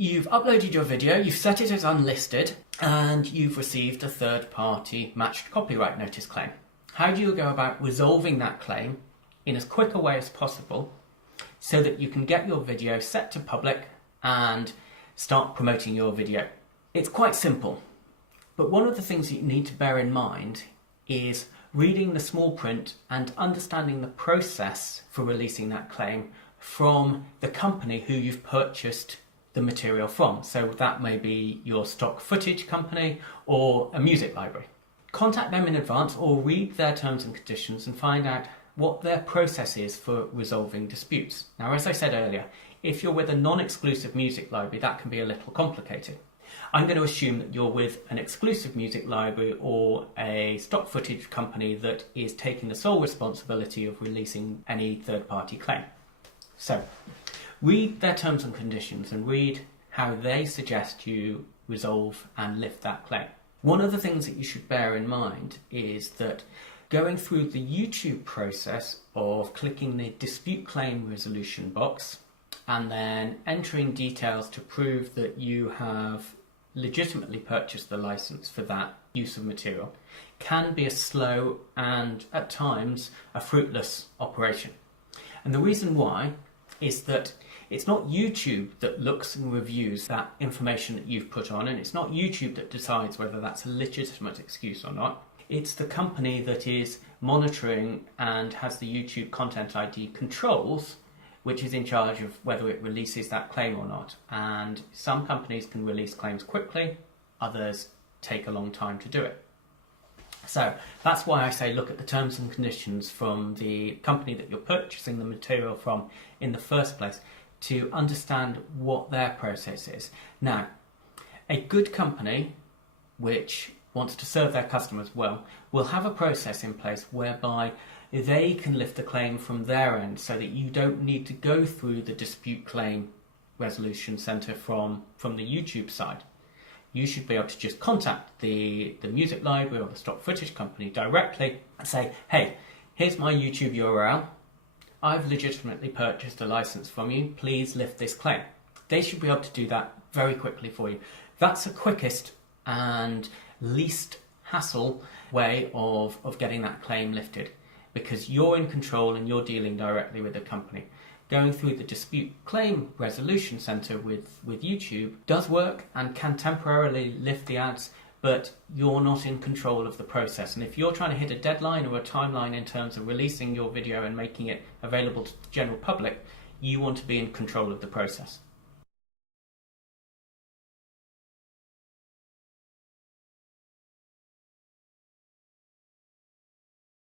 You've uploaded your video, you've set it as unlisted, and you've received a third-party matched copyright notice claim. How do you go about resolving that claim in as quick a way as possible so that you can get your video set to public and start promoting your video? It's quite simple, but one of the things that you need to bear in mind is reading the small print and understanding the process for releasing that claim from the company who you've purchased the material from. So that may be your stock footage company or a music library. Contact them in advance or read their terms and conditions and find out what their process is for resolving disputes. Now, as I said earlier, if you're with a non-exclusive music library, that can be a little complicated. I'm going to assume that you're with an exclusive music library or a stock footage company that is taking the sole responsibility of releasing any third-party claim. So, read their terms and conditions and read how they suggest you resolve and lift that claim. One of the things that you should bear in mind is that going through the YouTube process of clicking the dispute claim resolution box and then entering details to prove that you have legitimately purchased the license for that use of material can be a slow and at times a fruitless operation. And the reason why is that it's not YouTube that looks and reviews that information that you've put on, and it's not YouTube that decides whether that's a legitimate excuse or not. It's the company that is monitoring and has the YouTube Content ID controls, which is in charge of whether it releases that claim or not. And some companies can release claims quickly, others take a long time to do it. So that's why I say look at the terms and conditions from the company that you're purchasing the material from in the first place to understand what their process is. Now, a good company which wants to serve their customers well will have a process in place whereby they can lift the claim from their end so that you don't need to go through the dispute claim resolution centre from the YouTube side. You should be able to just contact the music library or the stock footage company directly and say, hey, here's my YouTube URL. I've legitimately purchased a license from you. Please lift this claim. They should be able to do that very quickly for you. That's the quickest and least hassle way of getting that claim lifted because you're in control and you're dealing directly with the company. Going through the dispute claim resolution centre with YouTube does work and can temporarily lift the ads, but you're not in control of the process. And if you're trying to hit a deadline or a timeline in terms of releasing your video and making it available to the general public, you want to be in control of the process.